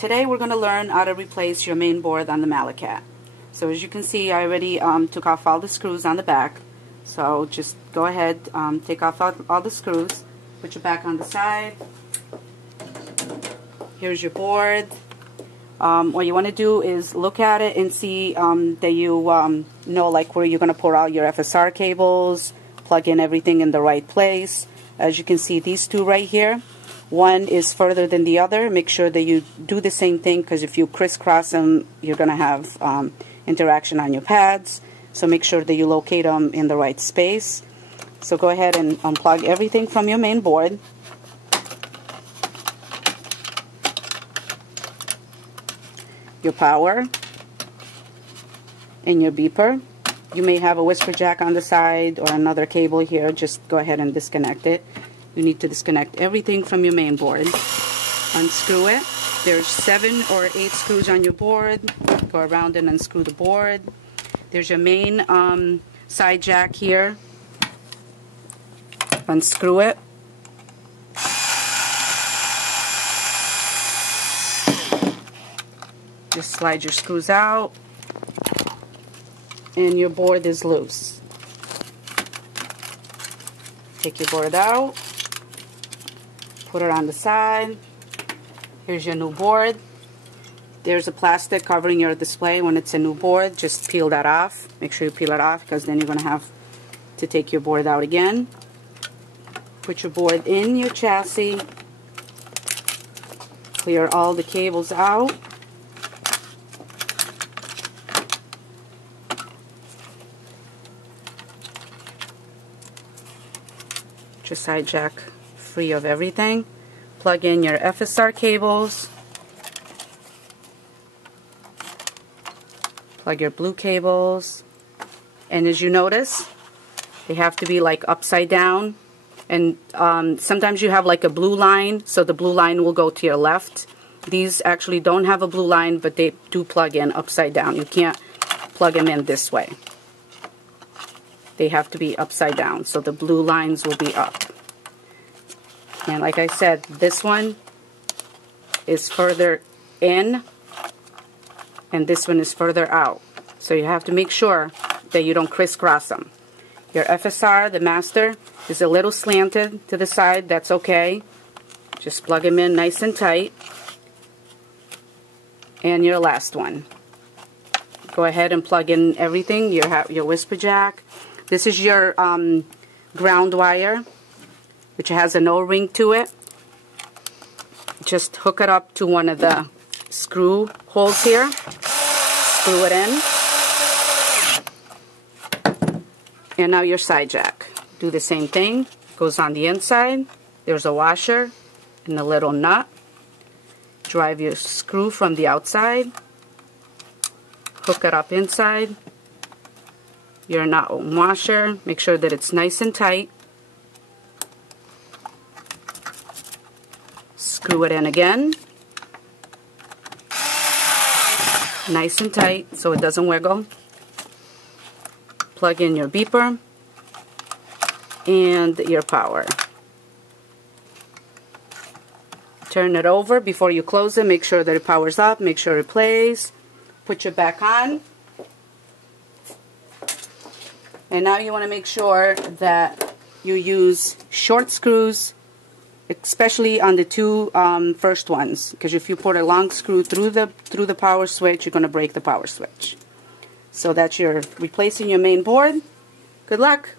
Today we're going to learn how to replace your main board on the malletKAT. So as you can see, I already took off all the screws on the back. So just go ahead, take off all the screws, put your back on the side. Here's your board. What you want to do is look at it and see that you know like where you're going to put all your FSR cables, plug in everything in the right place. As you can see, these two right here, one is further than the other. Make sure that you do the same thing, because if you crisscross them, you're going to have interaction on your pads. So make sure that you locate them in the right space. So go ahead and unplug everything from your main board. Your power and your beeper. You may have a whisper jack on the side or another cable here. Just go ahead and disconnect it. You need to disconnect everything from your main board. Unscrew it. There's 7 or 8 screws on your board. Go around and unscrew the board. There's your main side jack here. Unscrew it. Just slide your screws out, and your board is loose. Take your board out, put it on the side. Here's your new board. There's a plastic covering your display when it's a new board. Just peel that off. Make sure you peel it off, because then you're going to have to take your board out again. Put your board in your chassis. Clear all the cables out. Your side jack free of everything. Plug in your FSR cables. Plug your blue cables. And as you notice, they have to be like upside down. And sometimes you have like a blue line, so the blue line will go to your left. These actually don't have a blue line, but they do plug in upside down. You can't plug them in this way. They have to be upside down, so the blue lines will be up. And like I said, this one is further in, and this one is further out. So you have to make sure that you don't crisscross them. Your FSR, the master, is a little slanted to the side. That's okay. Just plug them in nice and tight. And your last one. Go ahead and plug in everything. You have your whisper jack. This is your ground wire, which has an O-ring to it. Just hook it up to one of the screw holes here. Screw it in. And now your side jack. Do the same thing. Goes on the inside. There's a washer and a little nut. Drive your screw from the outside. Hook it up inside. Your nut washer. Make sure that it's nice and tight. Screw it in again. Nice and tight so it doesn't wiggle. Plug in your beeper and your power. Turn it over before you close it. Make sure that it powers up. Make sure it plays. Put your back on. And now you want to make sure that you use short screws, especially on the two first ones, because if you put a long screw through the power switch, you're going to break the power switch. So that's your replacing your main board. Good luck.